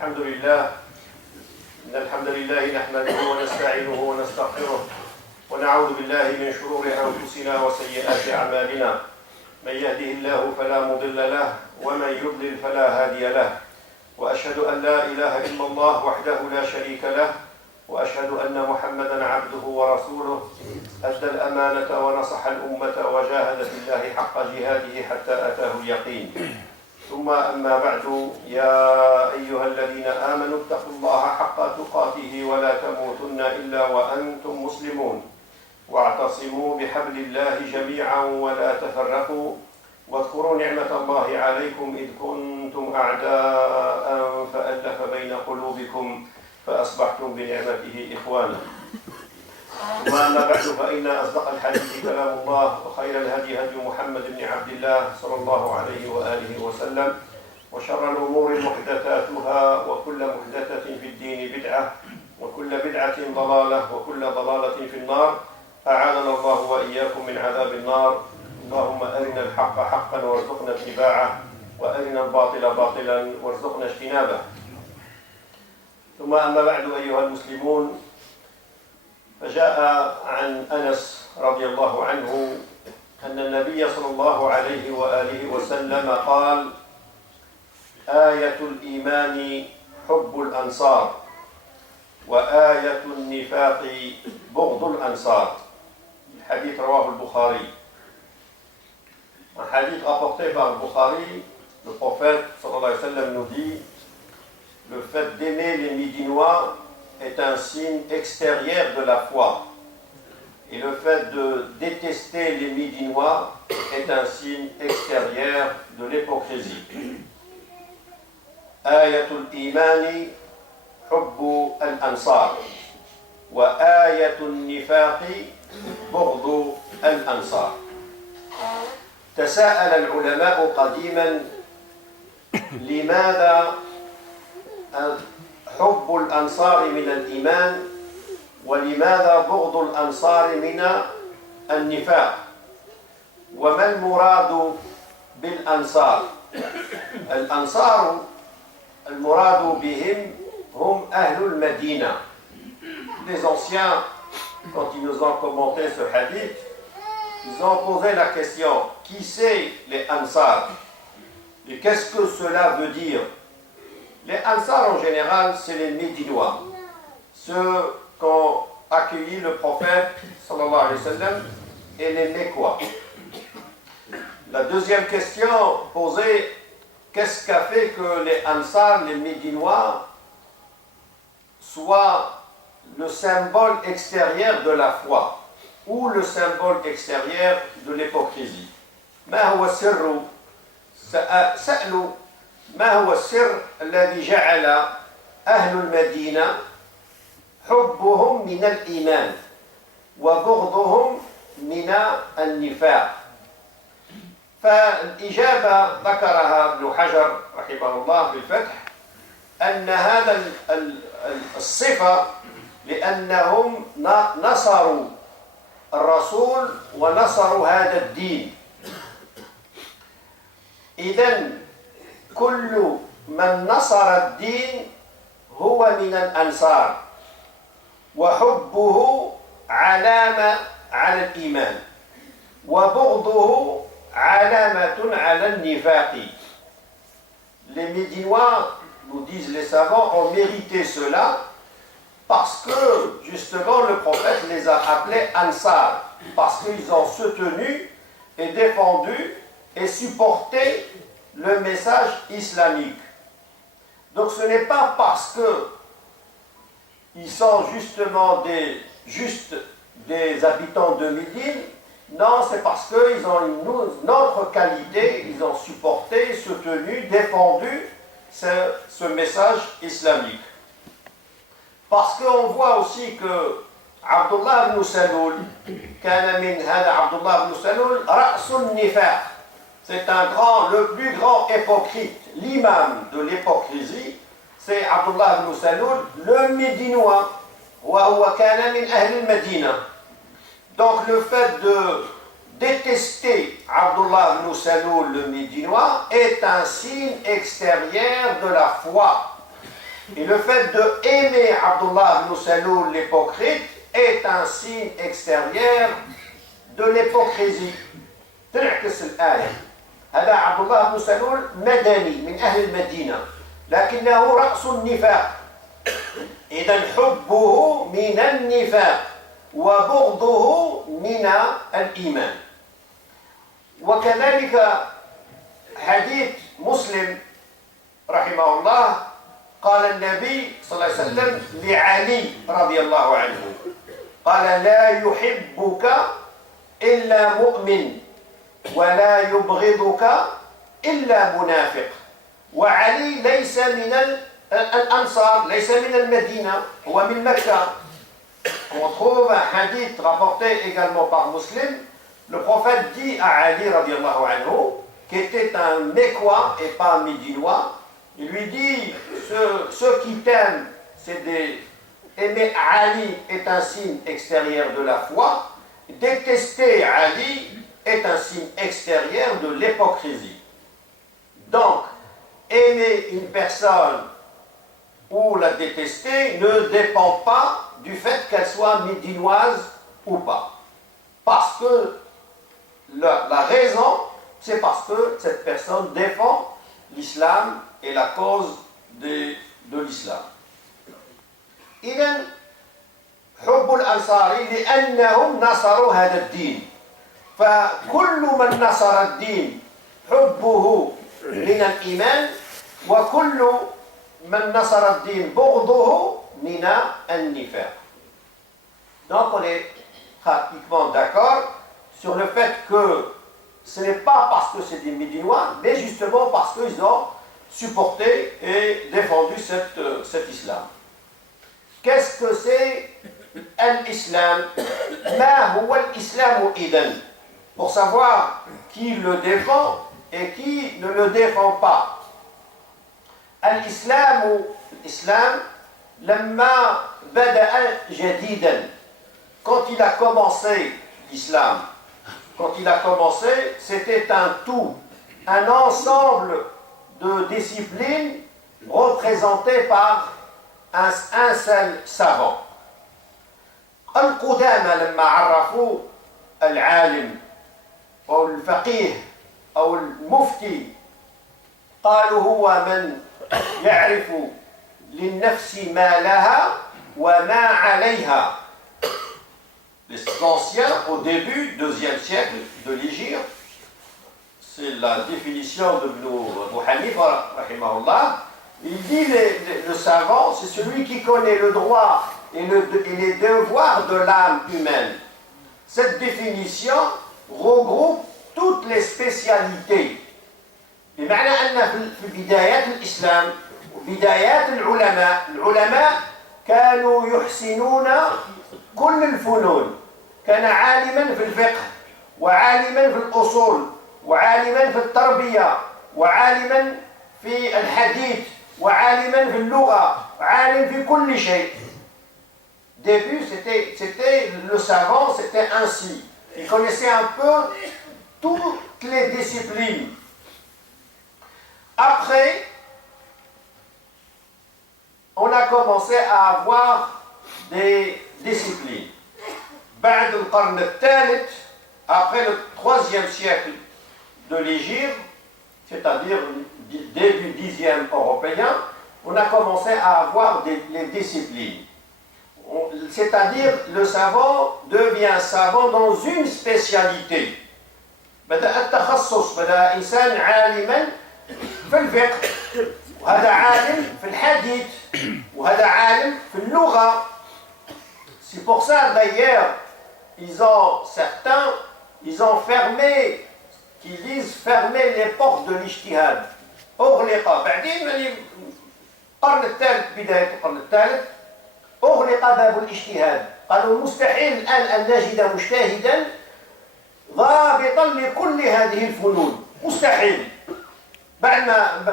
الحمد لله إن الحمد لله نحمده ونستعينه ونستغفره ونعوذ بالله من شرور أنفسنا وسيئات أعمالنا من يهده الله فلا مضل له ومن يضلل فلا هادي له وأشهد أن لا إله إلا الله وحده لا شريك له وأشهد أن محمدًا عبده ورسوله أدى الأمانة ونصح الأمة وجاهد في الله حق جهاده حتى أتاه اليقين ثم أما بعد يا أيها الذين آمنوا اتقوا الله حق تقاته ولا تموتن إلا وأنتم مسلمون واعتصموا بحبل الله جميعا ولا تفرقوا واذكروا نعمة الله عليكم إذ كنتم أعداء فألف بين قلوبكم فأصبحتم بنعمته إخوانا وأما بعد فإن أصدق الحديث كلام الله وخير الهدي هدي محمد بن عبد الله صلى الله عليه وآله وسلم وشر الأمور محدثاتها وكل محدثة في الدين بدعة وكل بدعة ضلالة وكل ضلالة في النار أعاذنا الله وإياكم من عذاب النار اللهم أرنا الحق حقا وارزقنا اتباعه وأرنا الباطل باطلا وارزقنا اجتنابه ثم أما بعد أيها المسلمون فجاء عن أنس رضي الله عنه أن النبي صلى الله عليه وآله وسلم قال آية الإيمان حب الأنصار وآية النفاق بغض الأنصار. الحديث رواه البخاري. Un hadith rapporté par le Bukhari, le prophète sallallahu alayhi wa sallam nous dit le fait d'aimer les Médinois est un signe extérieur de la foi. Et le fait de détester les Médinois est un signe extérieur de l'hypocrisie. Ayatul imani hubbu al-ansar wa ayatul nifaqi bughdu al-ansar. تساءل العلماء قديما لماذا حب الأنصار من الإيمان ولماذا بغض الأنصار من النفاق وما المراد بالأنصار الأنصار المراد بهم هم أهل المدينة. Les anciens, quand ils nous ont commenté ce hadith, ils ont posé la question qui c'est les Ansar et qu'est-ce que cela veut dire? Les Ansar en général, c'est les Médinois, ceux qui ont accueilli le prophète sallallahu alayhi wa sallam et les Mécois. La deuxième question posée, qu'est-ce qui a fait que les Ansar, les Médinois, soient le symbole extérieur de la foi ou le symbole extérieur de l'hypocrisie? ما هو السر؟ سألوا ما هو السر الذي جعل أهل المدينة حبهم من الإيمان وبغضهم من النفاق؟ فالإجابة ذكرها ابن حجر رحمه الله بالفتح أن هذا الصفة لأنهم نصروا الرسول ونصروا هذا الدين. إذن كل من نصر الدين هو من الأنصار وحبه علامة على الإيمان وبغضه علامة على النفاق. Les Médinois, nous disent les savants, ont mérité cela parce que justement le prophète les a appelés Ansar, parce qu'ils ont soutenu et défendu et supporté le message islamique. Donc ce n'est pas parce qu'ils sont justement des habitants de Médine, non, c'est parce qu'ils ont une autre qualité, ils ont supporté, soutenu, défendu ce message islamique. Parce qu'on voit aussi que Abdullah ibn Salul, كان من هذا عبد الله بن سلول رأس النفاق. C'est le plus grand hypocrite, l'imam de l'hypocrisie, c'est Abdullah ibn Salul, le Médinois. وهو كان من أهل المدينة. Donc le fait de détester Abdullah ibn Salul, le Médinois, est un signe extérieur de la foi. Et le fait de aimer Abdullah ibn Saloul, l'hypocrite, est un signe extérieur de l'hypocrisie. تنعكس الآية. هذا عبد الله بن سلول مدني من أهل المدينة لكنه رأس النفاق. إذن حبه من النفاق وبغضه من الإيمان. وكذلك حديث مسلم رحمه الله قال النبي صلى الله عليه وسلم لعلي رضي الله عنه قال لا يحبك إلا مؤمن ولا يبغضك إلا منافق. وعلي ليس من الأنصار ليس من المدينة هو من مكة. On trouve un hadith rapporté également par Muslim. Le prophète dit à Ali radiallahu anhu qui était un Mécois et pas un Médinois, il lui dit ceux qui t'aiment, c'est des... Aimer Ali est un signe extérieur de la foi, détester Ali est un signe extérieur de l'hypocrisie. Donc, aimer une personne ou la détester ne dépend pas du fait qu'elle soit médinoise ou pas. Parce que la raison, c'est parce que cette personne défend l'islam et la cause de l'islam. إذن حب الأنصار لأنهم نصروا هذا الدين. فكل من نصر الدين حبه من الإيمان وكل من نصر الدين بغضه من النفاق. Donc on est pratiquement d'accord sur le fait que ce n'est pas parce que c'est des Médinois, mais justement parce qu'ils ont supporté et défendu cet islam. Qu'est-ce que c'est l'islam? Ma huwa l'islam idhan? Pour savoir qui le défend et qui ne le défend pas. L'islam, لما بدأ جديدا, quand il a commencé l'islam, quand il a commencé, c'était un tout, un ensemble de disciplines représentées par un seul savant. القدامى لما عرفوا العالم أو الفقيه أو المفتي قالوا هو من يعرف للنفس ما لها وما عليها. Les anciens, au début, 2e siècle de l'Hégire, c'est la définition de Ibn Hanifa, rahimahullah, il dit le savant, c'est celui qui connaît le droit et les devoirs de l'âme humaine. Cette définition regroupe toutes les spécialités. بمعنى أن في بدايات الإسلام وبدايات العلماء كانوا يحسنون كل الفنون. كان عالما في الفقه وعالما في الأصول وعالما في التربية وعالما في الحديث وعالما في اللغة وعالم في كل شيء. Début, c'était le savant, c'était ainsi. Il connaissait un peu toutes les disciplines. Après, on a commencé à avoir des disciplines. بعد القرن الثالث, après le 3e siècle de l'Hégire, c'est-à-dire début 10e européen, on a commencé à avoir les disciplines. C'est-à-dire le savant devient savant dans une spécialité. بدأ التخصص, بدأ إنسان عالما في الفقه, وهذا عالم في الحديث, وهذا عالم في اللغة. C'est pour ça d'ailleurs certains ont fermé, qui disent fermer les portes de l'ijtihad. أغلق بعدين القرن الثالث, بداية القرن الثالث أغلق باب الاجتهاد. قالوا مستحيل الآن أن نجد مجتهدا ضابطا لكل هذه الفنون, مستحيل. بعد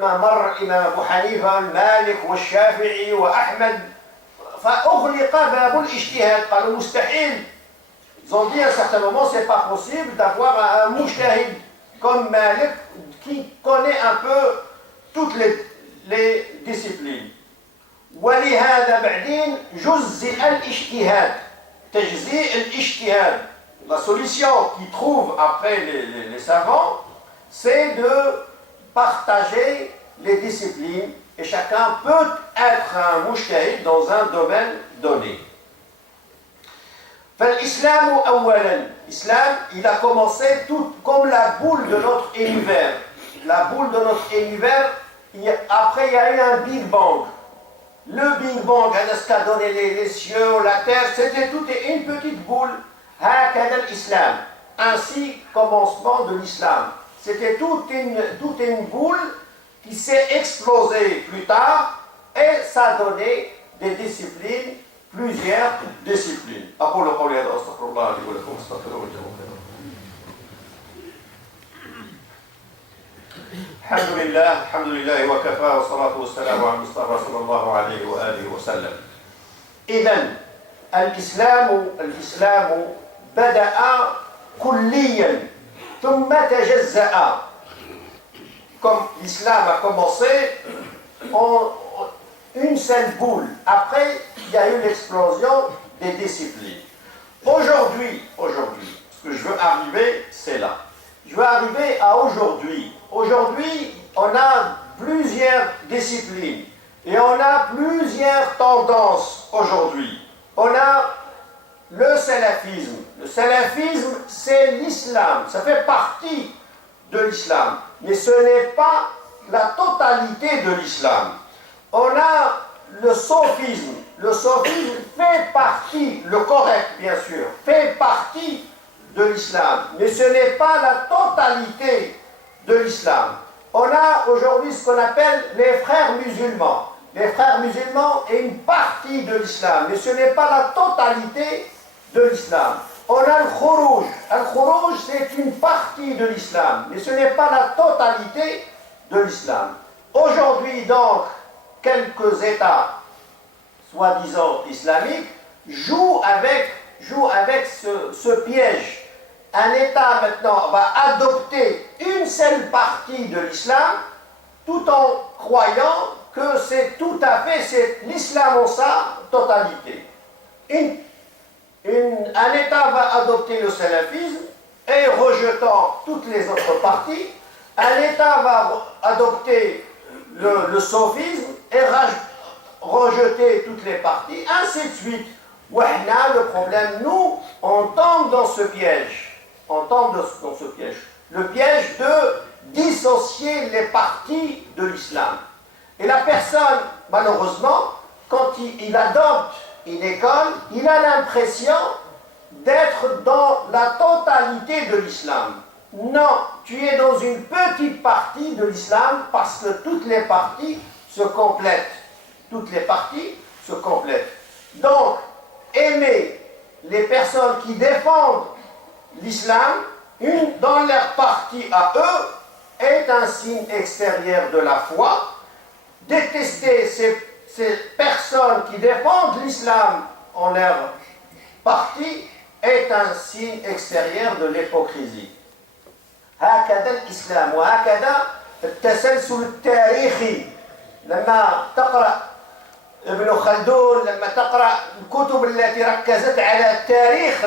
ما مر الإمام أبو حنيفة مالك والشافعي وأحمد فأغلق باب الاجتهاد. قالوا مستحيل. Ils ont dit à un certain moment, c'est pas possible d'avoir un mujtahid comme Malik qui connaît un peu toutes les disciplines. ولهذا بعدين جزئ الاجتهاد تجزيء الاجتهاد. La solution qu'ils trouvent après les savants, c'est de partager les disciplines et chacun peut être un mujtahid dans un domaine donné. فالإسلام أولاً, l'islam, il a commencé tout comme la boule de notre univers. La boule de notre univers, après il y a eu un Big Bang. Le Big Bang, ce qu'a donné les cieux, la terre, c'était tout une petite boule. هكذا l'islam. Ainsi, commencement de l'islam. C'était toute une boule qui s'est explosée plus tard et ça a donné des disciplines, plusieurs disciplines. أقول قولي هذا وأستغفر الله لي ولكم استغفروه إنه الحمد لله وكفى والصلاة والسلام على المصطفى صلى الله عليه وآله وسلم. إذن الإسلام بدأ كليا ثم تجزأ. Comme l'islam a commencé en une seule boule. Après, il y a eu l'explosion des disciplines. Aujourd'hui, ce que je veux arriver, c'est là. Je veux arriver à aujourd'hui. Aujourd'hui, on a plusieurs disciplines et on a plusieurs tendances aujourd'hui. On a le salafisme. Le salafisme, c'est l'islam. Ça fait partie de l'islam. Mais ce n'est pas la totalité de l'islam. On a le sophisme. Le sophisme fait partie, le correct bien sûr, fait partie de l'islam. Mais ce n'est pas la totalité de l'islam. On a aujourd'hui ce qu'on appelle les frères musulmans. Les frères musulmans est une partie de l'islam, mais ce n'est pas la totalité de l'islam. On a le Khurouj. Le Khurouj, c'est une partie de l'islam, mais ce n'est pas la totalité de l'islam. Aujourd'hui, donc, quelques États, soi-disant islamiques, jouent avec ce piège. Un État, maintenant, va adopter une seule partie de l'islam, tout en croyant que c'est tout à fait, c'est l'islam en sa totalité. Un État va adopter le salafisme et rejetant toutes les autres parties. Un État va adopter le sophisme et rejeter toutes les parties, ainsi de suite. Le problème, nous, on tombe dans ce piège. On tombe dans ce piège. Le piège de dissocier les parties de l'islam. Et la personne, malheureusement, quand il adopte une école, il a l'impression d'être dans la totalité de l'islam. Non, tu es dans une petite partie de l'islam parce que toutes les parties se complètent. Toutes les parties se complètent. Donc, aimer les personnes qui défendent l'islam, dans leur partie à eux, est un signe extérieur de la foi. Détester ces personnes qui défendent l'islam en leur partie est un signe extérieur de l'hypocrisie. هكذا الإسلام وهكذا التسلسل التاريخي. لما تقرأ ابن خلدون، لما تقرأ الكتب التي ركزت على التاريخ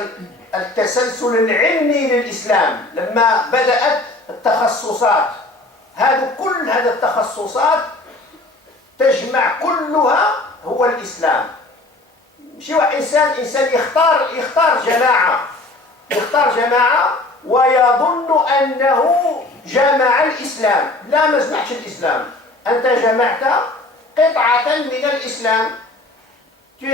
التسلسل العلمي للإسلام، لما بدأت التخصصات، كل هذه التخصصات تجمع كلها هو الإسلام. شو إنسان يختار جماعة ويظن أنه جمع الإسلام. لا، ما جمعش الإسلام. أنت جمعت قطعة من الإسلام. Tu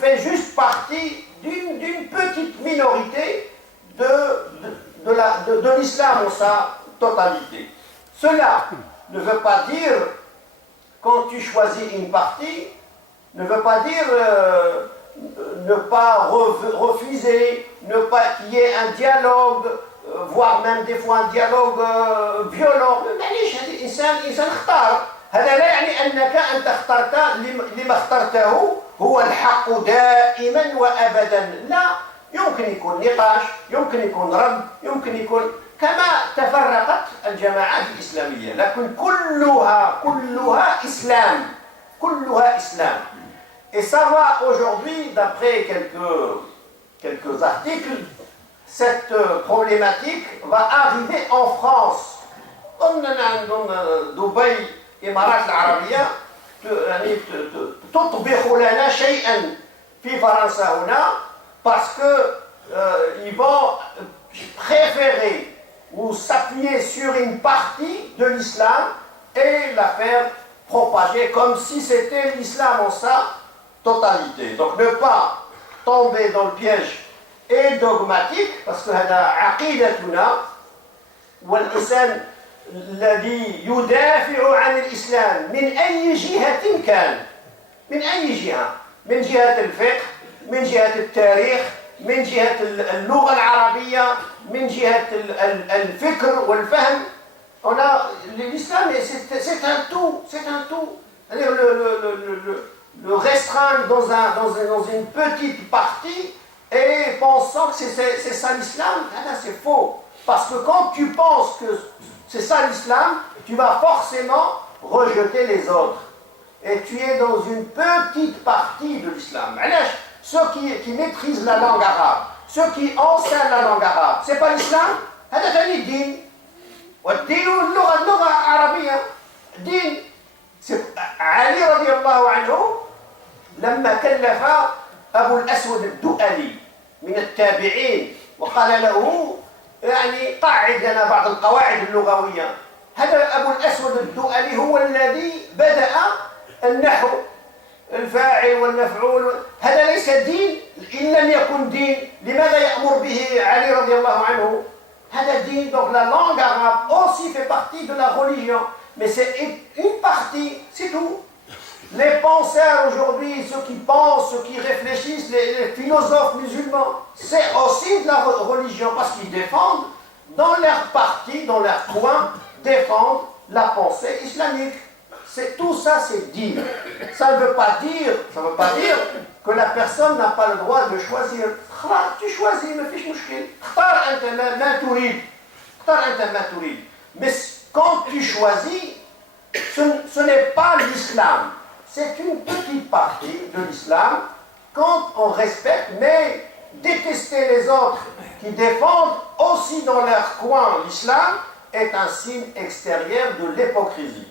fais juste partie d'une petite minorité de l'islam en sa totalité. Cela ne veut pas dire, quand tu choisis une partie, ne veut pas dire ne pas refuser, ne pas qu'il y ait un dialogue, voire même des fois un dialogue violent. معليش الإنسان اختار. هذا لا يعني أنك أنت اخترت لما اخترته هو الحق دائما وأبدا. لا، يمكن يكون نقاش، يمكن يكون رد، يمكن يكون كما تفرقت الجماعات الإسلامية، لكن كلها إسلام. كلها إسلام. Et ça va aujourd'hui, d'après quelques articles, cette problématique va arriver en France. دبي الإمارات العربية يعني تطبخ لنا شيئا في فرنسا هنا parce que ils vont préférer ou s'appuyer sur une partie de l'islam et la faire propager comme si c'était l'islam en sa totalité. Donc ne pas tomber dans le piège et dogmatique parce que هذا عقيدتنا والإنسان الذي يدافع عن الإسلام من أي جهة كان، من أي جهة، من جهة الفقه، من جهة التاريخ، من جهة اللغة العربية، من جهة الفكر والفهم. L'islam, c'est un tout, c'est un tout. C'est-à-dire le restreindre dans une petite partie et pensant que c'est ça l'islam, c'est faux. Parce que quand tu penses que c'est ça l'islam, tu vas forcément rejeter les autres. Et tu es dans une petite partie de l'islam. Ceux qui maîtrisent la langue arabe, ceux qui enseignent la langue arabe, c'est pas l'islam. هذا ثاني الدين. والدين اللغة عربية دين. علي رضي الله عنه لما كلف أبو الأسود الدؤلي من التابعين وقال له يعني قاعد لنا بعض القواعد اللغوية. هذا أبو الأسود الدؤلي هو الذي بدأ النحو، الفاعل والمفعول. هذا ليس دين. إن لم يكن دين لماذا يأمر به علي رضي الله عنه؟ هذا دين. Donc la langue arabe aussi fait partie de la religion, mais c'est une partie, c'est tout. Les penseurs aujourd'hui, ceux qui pensent, ceux qui réfléchissent, les philosophes musulmans, c'est aussi de la religion parce qu'ils défendent dans leur partie, dans leur coin, défendent la pensée islamique. Tout ça, c'est dire. Ça ne veut pas dire que la personne n'a pas le droit de choisir. Tu choisis, ما فيش مشكل. اختار أنت ما تريد. اختار أنت ما تريد. Mais quand tu choisis, ce n'est pas l'islam. C'est une petite partie de l'islam quand on respecte, mais détester les autres qui défendent aussi dans leur coin l'islam est un signe extérieur de l'hypocrisie.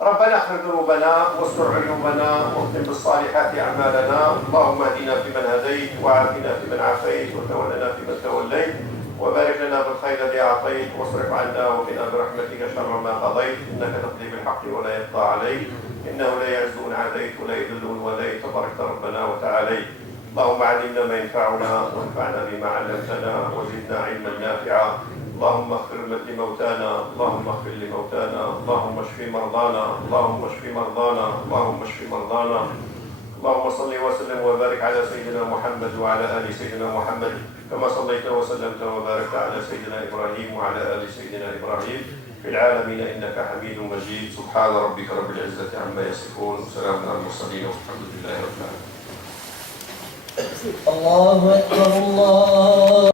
ربنا اغفر ذنوبنا واستر عيوبنا واختم بالصالحات اعمالنا. اللهم اهدنا فيمن هديت وعافنا فيمن عافيت وتولنا فيمن توليت وبارك لنا بالخير الذي اعطيت واصرف عنا وقنا برحمتك شر ما قضيت. انك تقضي بالحق ولا يقضى عليك، انه لا يعز من عاديت ولا يذل من وليت، تباركت ربنا وتعاليت. اللهم علمنا ما ينفعنا وانفعنا بما علمتنا وزدنا علما نافعا. اللهم اغفر لموتانا، اللهم اغفر لموتانا، اللهم اشف مرضانا، اللهم اشف مرضانا، اللهم اشف مرضانا. اللهم صل وسلم وبارك على سيدنا محمد وعلى ال سيدنا محمد كما صليت وسلمت وباركت على سيدنا ابراهيم وعلى ال سيدنا ابراهيم في العالمين انك حميد مجيد. سبحان ربك رب العزه عما يصفون وسلام على المرسلين والحمد لله رب العالمين. الله اكبر الله